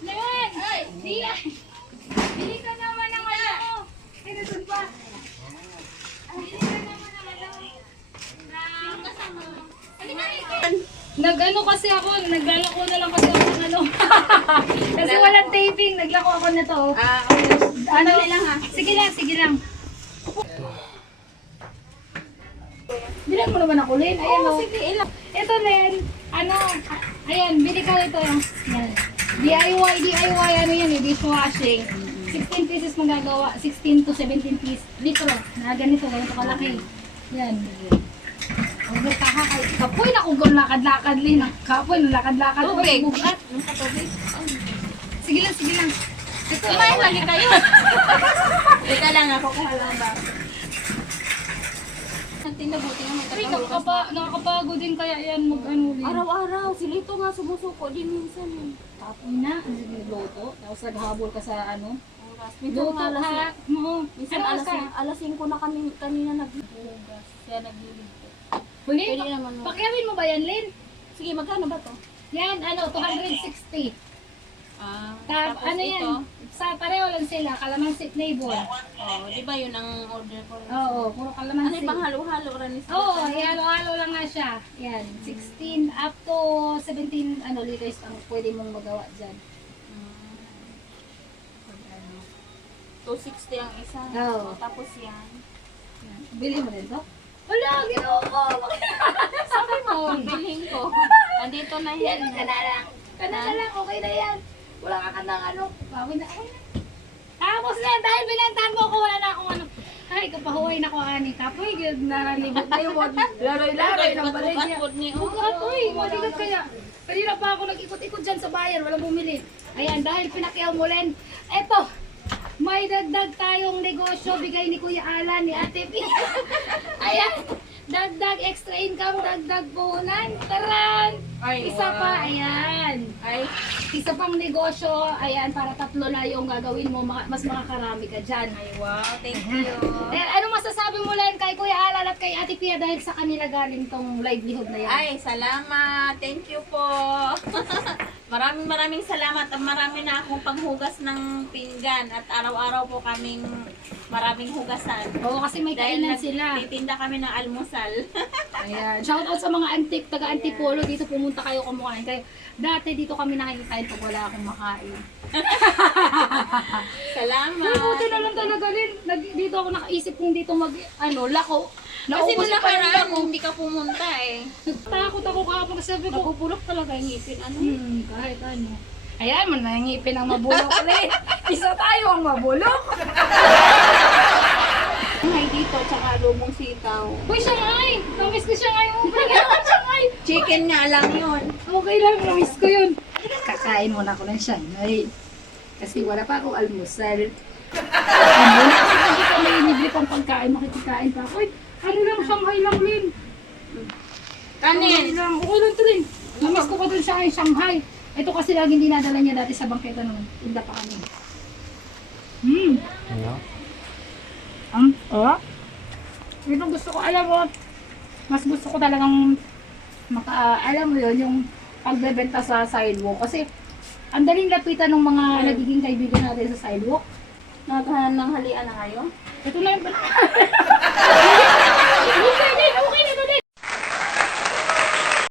Len! Ay! Bili ka naman ng ano! Ay, nandun pa! Bili ka naman ng ano! Sino kasama mo? Nag-ano kasi ako, naglalako na lang kasi ako ng ano. Kasi walang taping, naglako ako na to. Okay. Ano lang ha? Sige lang, sige lang. Bilang mo naman ako, Len. Ayan o. Sige, ilang. Ito, Len. Ano, ayan, bili ka nito yung, yan. DIY, ano yan eh, dishwashing. 16 pieces magagawa, 16 to 17 pieces, litro. Na ganito kalaki. Yan. Kapoy na kung lakad-lakad, Len. Kapoy na lakad-lakad. Tubig. Bugat. Sige lang, sige lang. Kumain lagi kayo. Teka lang, ako kuha lang ba? Tinabuti nga Uy, magkakahugas. nakakapagod din kaya yan mag-ano, Len. Araw-araw, sila ito nga sumusuko din minsan yun. Kapoy na, ang nagluto. Tapos naghabol ka sa ano. Oras. Minsan Luto nga alas, ha. Oo. minsan Ano alas, ka? alas 5 na kanina naghuhugas. Kaya naglilito. Huli, Pwede naman mo. pakyawin mo ba yan, Len? Sige, magkano ba to? Yan, ano, 260. Tapos Ano ito. yan? Sa pareho lang sila, kalamansi flavor. Oh, di ba yun ang order ko? Oo, puro Ano kalamansi. yung panghalo-halo rin? Oo, ihalo-halo lang nga siya. Yan, 16 up to 17 liters ang pwede mong magawa dyan. 260 ang isa. Oo. Tapos yan. Yan. Bili mo din to? Wala, ginawa ko. Sabi mo, bilhin ko. Andito na Yan, yan. ka na lang. Ka na lang, okay na yan. Wala ka ng ano. Bawin na ako na. Tapos na, dahil binantahan mo ko, wala na akong ano. Ay, kapahuway na ko ani. Kapoy, naralibot na yung laroy-laroy ng baligya. Bukat, uy, maligat kaya. Kanina pa ako nag-ikot-ikot dyan sa bayan, walang bumili. Ayan, dahil pinakyaw mo, Len. Eto, may dagdag tayong negosyo, bigay ni Kuya Alan, ni Ate P. Ayan, dagdag extra income, dagdag puhunan. Taran! Ay, Isa wow. pa, ayan. Ay, Isa pang negosyo, ayan, para 3 na yung gagawin mo, mas makakarami ka dyan. ay, wow. Thank you. Ano masasabi mo lang kay Kuya Alan at kay Ate Pia dahil sa kanila galing tong livelihood na yan? Ay, salamat. Thank you po. Maraming salamat at marami na akong panghugas ng pinggan at araw-araw po kaming maraming hugasan. Oo, kasi may kainan sila. Titinda kami ng almusal. Ayan. Shout out sa mga taga-Antipolo. Dito pumunta kayo kumukain. Kaya dati dito kami nakikikain pag wala akong makain. Salamat. Buti na lang talaga rin. Dito ako nakaisip kung dito lako. Kasi Naubos nung pa yung nakaraan, lako. hindi ka pumunta eh. Takot ako kapag sabi ko. Napupulok talaga yung ngipin. Ano? Kahit ano. Ayan, manangipin ang mabulok ulit. Isa tayo ang mabulok. Hay dito, tsaka lumong sitaw. Uy, Shanghai! Namiss ko Shanghai mo. Shanghai! Chicken nga lang yun. Okay lang, namiss ko yun. Kakain muna ako ng Shanghai. Kasi wala pa akong almusal. Hindi ko may libre pang pagkain, makikikain pa ako. Uy, ano lang, Shanghai lang, Lin. Kanin. Lang. Okay lang ito, Lin. Namiss ko pa dun siya ay Shanghai. Ito kasi laging dinadala niya dati sa bangketa nung tinda pa kami. Ito gusto ko, alam mo, mas gusto ko talagang alam mo yun, yung pagbebenta sa sidewalk. Kasi ang daling lapitan ng mga nagiging kaibigan natin sa sidewalk. Naghahan ng halian na kayo? Ito na yung